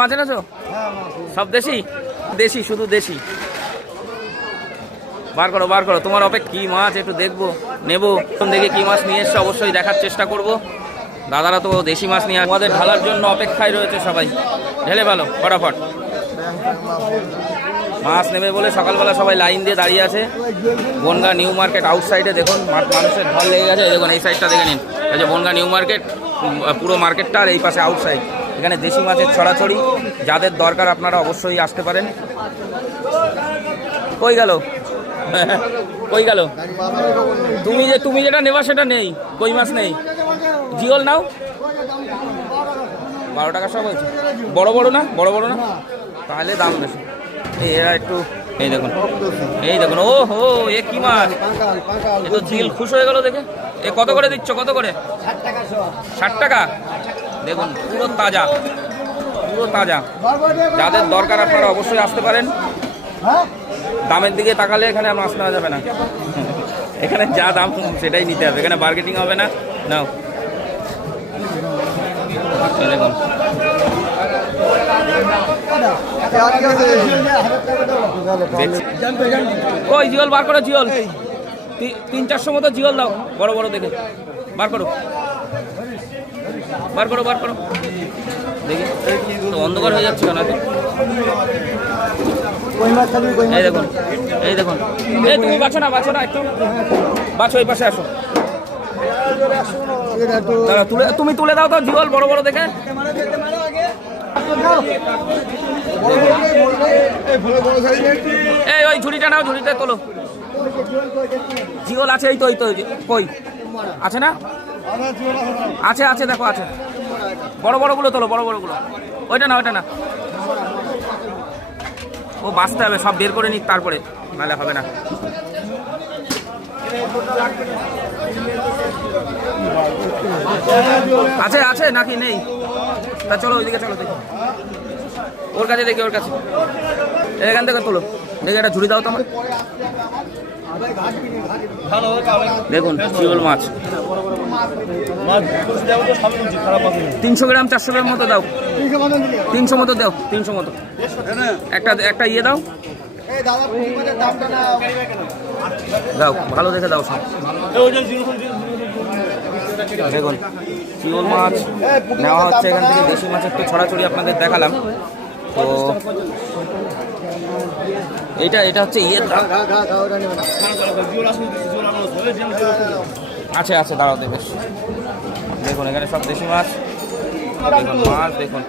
মাছ এনেছো? সব দেশি? দেশি, শুধু দেশি। বার করো বার করো, তোমার অপেক্ষা। কি মাছ একটু দেখবো, নেবো। দেখে কি মাছ নিয়ে এসছো অবশ্যই দেখার চেষ্টা করব। দাদারা তো দেশি মাছ নিয়ে আমাদের ঢালার জন্য অপেক্ষায় রয়েছে সবাই। ঢেলে ভালো ফটাফট। মাছ নেবে বলে সকালবেলা সবাই লাইন দিয়ে দাঁড়িয়ে আছে বনগা নিউ মার্কেট আউটসাইডে। দেখুন মানুষের ঢল লেগে গেছে। দেখুন এই সাইডটা দেখে নিন, এই যে বনগা নিউ মার্কেট, পুরো মার্কেটটা। আর এই পাশে আউটসাইড, এখানে দেশি মাছের ছড়াছড়ি। যাদের দরকার আপনারা অবশ্যই আসতে পারেন। কই গেল কই গেল? তুমি যেটা নেবা সেটা নেই, কই মাছ নেই। জিওল নাও, 12 টাকা সব হয়েছে। বড় বড় না, বড় বড় না, তাহলে দাম বেশি। এরা একটু এই দেখুন, এই দেখুন। ও হো, এ কি মাছ! এ তো দিল খুশ হয়ে গেল দেখে। এ কত করে দিচ্ছ? কত করে? 60 টাকা। দেখুন পুরো তাজা, পুরো তাজা। যাদের দরকার আপনারা অবশ্যই আসতে পারেন। দামের দিকে তাকালে এখানে মাছ নেওয়া যাবে না। এখানে যা দাম সেটাই নিতে হবে, এখানে মার্কেটিং হবে না। নাও দেখুন, কই জিওল বার করো, জিওল 300-400 মতো জিওল দাও, বড় বড় দেখে। বার করো বার করো বার করো, দেখি তো অন্ধকার হয়ে যাচ্ছে কেন? এই দেখুন, এই দেখুন। এই তুমি বাছো না, বাছো না, একটু বাছো, এই পাশে আসো। তুমি তুলে দাও তো জিওল বড় বড় দেখে। এই ওই ঝুড়িটা নাও, ঝুড়িটা তোলো। জিওল আছে, এই তো, এই তো। কই আছে না? আছে আছে, দেখো আছে। বড় বড়গুলো তোলো, বড় বড়গুলো। ওইটা না, ওইটা না, ও বাঁচতে হবে, সব বের করে নিক তারপরে, নাহলে হবে না। আছে আছে নাকি নেই? তা চলো ওইদিকে, চলো দেখি ওর কাছে, দেখি ওর কাছে। এখান থেকে তোলো, দেখি একটা ঝুড়ি দাও তো আমার। দেখুন জিওল মাছ 300 গ্রাম 400 গ্রাম মতো দাও। 300 মতো দাও, 300 মতো। একটা ইয়ে দাও, দাও ভালো দেখে দাও সব। দেখুন জিওল মাছ নেওয়া হচ্ছে এখান থেকে। দেশি মাছ একটু ছড়াছড়ি আপনাদের দেখালাম। তো এটা হচ্ছে ইয়ের দাম। আছে আছে, দাঁড়াও দেবে। দেখুন এখানে সব দেশি মাছ। দেখুন মাছ দেখুন।